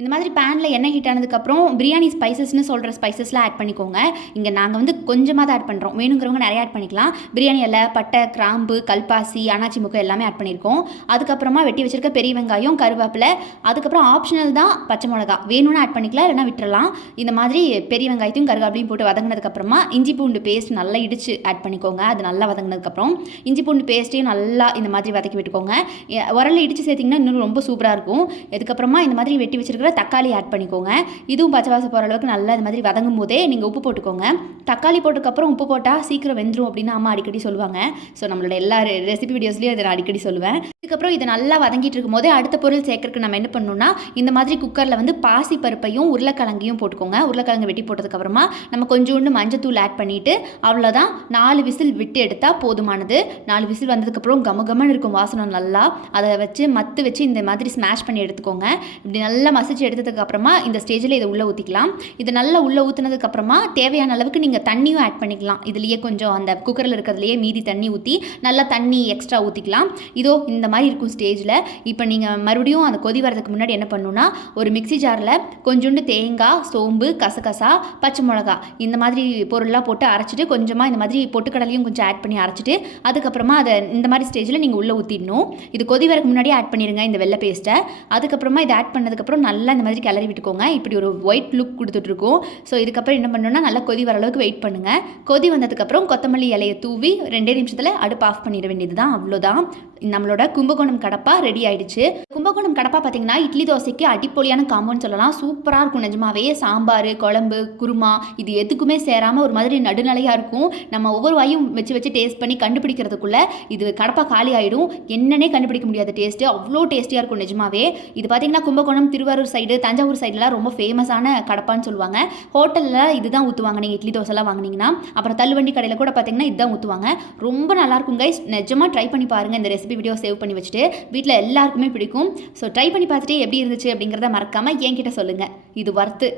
இந்த மாதிரி பேனில் எண்ணெய் ஹீட் ஆனதுக்கப்புறம் பிரியாணி ஸ்பைசஸ்னு சொல்கிற ஸ்பைசஸ்லாம் ஆட் பண்ணிக்கோங்க. இங்கே நாங்கள் வந்து கொஞ்சமாக தான் ஆட் பண்ணுறோம். வேணுங்கிறவங்க நிறைய ஆட் பண்ணிக்கலாம். பிரியாணி இலை, பட்டை, கிராம்பு, கல்பாசி, அனாச்சி முக்கு எல்லாமே ஆட் பண்ணியிருக்கோம். அதுக்கப்புறமா வெட்டி வச்சிருக்க பெரிய வெங்காயம், கருவேப்பிலை, அதுக்கப்புறம் ஆப்ஷனல் தான் பச்சை மிளகா. வேணும்னு ஆட் பண்ணிக்கலாம், இல்லைனா விட்டுறலாம். இந்த மாதிரி பெரிய வெங்காயத்தையும் கருவேப்பிலையும் போட்டு வதங்கினதுக்கப்புறமா இஞ்சி பூண்டு பேஸ்ட் நல்லா இடித்து ஆட் பண்ணிக்கோங்க. அது நல்லா வதங்கினதுக்கப்புறம் இஞ்சி பூண்டு பேஸ்ட்டையும் நல்லா இந்த மாதிரி வதக்கி விட்டுக்கோங்க. உரலில் இடித்து சேர்த்திங்கன்னா இன்னும் ரொம்ப சூப்பராக இருக்கும். இதுக்கப்புறமா இந்த மாதிரி வெட்டி வச்சிருக்கிற தக்காளி ஆட் பண்ணிக்கோங்க. இதுவும் பச்சை வாசம் போகிற அளவுக்கு நல்லா இந்த மாதிரி வதங்கும் போதே நீங்கள் உப்பு போட்டுக்கோங்க. தக்காளி போட்டதுக்கப்புறம் உப்பு போட்டால் சீக்கிரம் வெந்துடும் அப்படின்னு அம்மா அடிக்கடி சொல்லுவாங்க. ஸோ நம்மளோட எல்லா ரெசிபி வீடியோஸ்லையும் இதை நான் அடிக்கடி சொல்லுவேன். இதுக்கப்புறம் இதை நல்லா வதங்கிட்டு இருக்கும் போதே அடுத்த பொருள் சேர்க்கறதுக்கு நம்ம என்ன பண்ணணும்னா, இந்த மாதிரி குக்கரில் வந்து பாசி பருப்பையும் உருளைக்கிழங்கையும் போட்டுக்கோங்க. உருளைக்கிழங்கு வெட்டி போட்டதுக்கப்புறமா நம்ம கொஞ்சோண்டு மஞ்சத்தூள் ஆட் பண்ணிவிட்டு அவ்வளோதான், 4 விசில் விட்டு எடுத்தால் போதுமானது. 4 விசில் வந்ததுக்கப்புறம் கமகமன்னு இருக்கும் வாசனை. நல்லா அதை வச்சு மத்து வச்சு இந்த மாதிரி ஸ்மாஷ் பண்ணி எடுத்துக்கோங்க. இப்படி நல்லா மசிச்சு எடுத்ததுக்கப்புறமா இந்த ஸ்டேஜில் இதை உள்ளே ஊற்றிக்கலாம். இது நல்லா உள்ளே ஊற்றினதுக்கப்புறமா தேவையான அளவுக்கு நீங்கள் தண்ணியும் ஆட் பண்ணிக்கலாம். இதுலேயே கொஞ்சம் அந்த குக்கரில் இருக்கிறதுலையே மீதி தண்ணி ஊற்றி நல்லா தண்ணி எக்ஸ்ட்ரா ஊற்றிக்கலாம். இதோ இந்த மாதிரி இருக்கும் ஸ்டேஜில். இப்போ நீங்கள் மறுபடியும் அந்த கொதி வரதுக்கு முன்னாடி என்ன பண்ணணும்னா, ஒரு மிக்ஸி ஜாரில் கொஞ்சோண்டு தேங்காய், சோம்பு, கசகசா, பச்சை மிளகா இந்த மாதிரி பொருள்லாம் போட்டு அரைச்சிட்டு கொஞ்சமாக இந்த மாதிரி பொட்டுக்கடலையும் கொஞ்சம் ஆட் பண்ணி அரைச்சிட்டு அதுக்கப்புறமா அதை இந்த மாதிரி ஸ்டேஜில் நீங்கள் உள்ளே ஊற்றிடணும். இது கொதி வரக்கு முன்னாடியே ஆட் பண்ணிடுங்க இந்த வெள்ளை பேஸ்ட்டை. அதுக்கப்புறமா இதை ஆட் பண்ணதுக்கப்புறம் நல்லா இந்த மாதிரி கிளறி விட்டுக்கோங்க. இப்படி ஒரு ஒயிட் லுக் கொடுத்துட்ருக்கோம். ஸோ இதுக்கப்புறம் என்ன பண்ணணும்னா, நல்லா கொதி வர அளவுக்கு வெயிட் பண்ணுங்கள். கொதி வந்ததுக்கப்புறம் கொத்தமல்லி இலையை தூவி 2 நிமிஷத்தில் அடுப்பு ஆஃப் பண்ணிட வேண்டியது தான். அவ்வளோதான், நம்மளோட கும்பகோணம் கடப்பா ரெடி ஆயிடுச்சு. கும்பகோணம் கடப்பா பார்த்தீங்கன்னா இட்லி தோசைக்கு அடிப்பொலியான காம்போன்னு சொல்லலாம். சூப்பராக இருக்கும் நிஜமாவே. சாம்பார், குழம்பு, குருமா இது எதுக்குமே சேராமல் ஒரு மாதிரி நடுநிலையாக இருக்கும். நம்ம ஒவ்வொரு வாயும் வச்சு டேஸ்ட் பண்ணி கண்டுபிடிக்கிறதுக்குள்ளே இது கடப்பா காலி ஆகிடும். என்னன்னே கண்டுபிடிக்க முடியாத டேஸ்ட்டு. அவ்வளோ டேஸ்டியாக இருக்கும் நிஜமாவே. இது பார்த்தீங்கன்னா கும்பகோணம், திருவாரூர் சைடு, தஞ்சாவூர் சைடுலாம் ரொம்ப ஃபேமஸான கடப்பான்னு சொல்லுவாங்க. ஹோட்டலில் இதுதான் ஊற்றுவாங்க நீங்கள் இட்லி தோசைலாம் வாங்கினீங்கன்னா. அப்புறம் தள்ளுவண்டி கடையில் கூட பார்த்தீங்கன்னா இதுதான் ஊற்றுவாங்க. ரொம்ப நல்லாயிருக்கும் கைஸ். நிஜமாக ட்ரை பண்ணி பாருங்கள். இந்த ரெசிபி வீடியோ சேவ் பண்ணி வச்சுட்டு வீட்டில் எல்லாருக்குமே பிடிக்கும். ஸோ ட்ரை பண்ணி பார்த்துட்டு எப்படி இருந்துச்சு அப்படிங்கிறத மறக்காமல் என்கிட்ட சொல்லுங்கள். இது வர்த்து.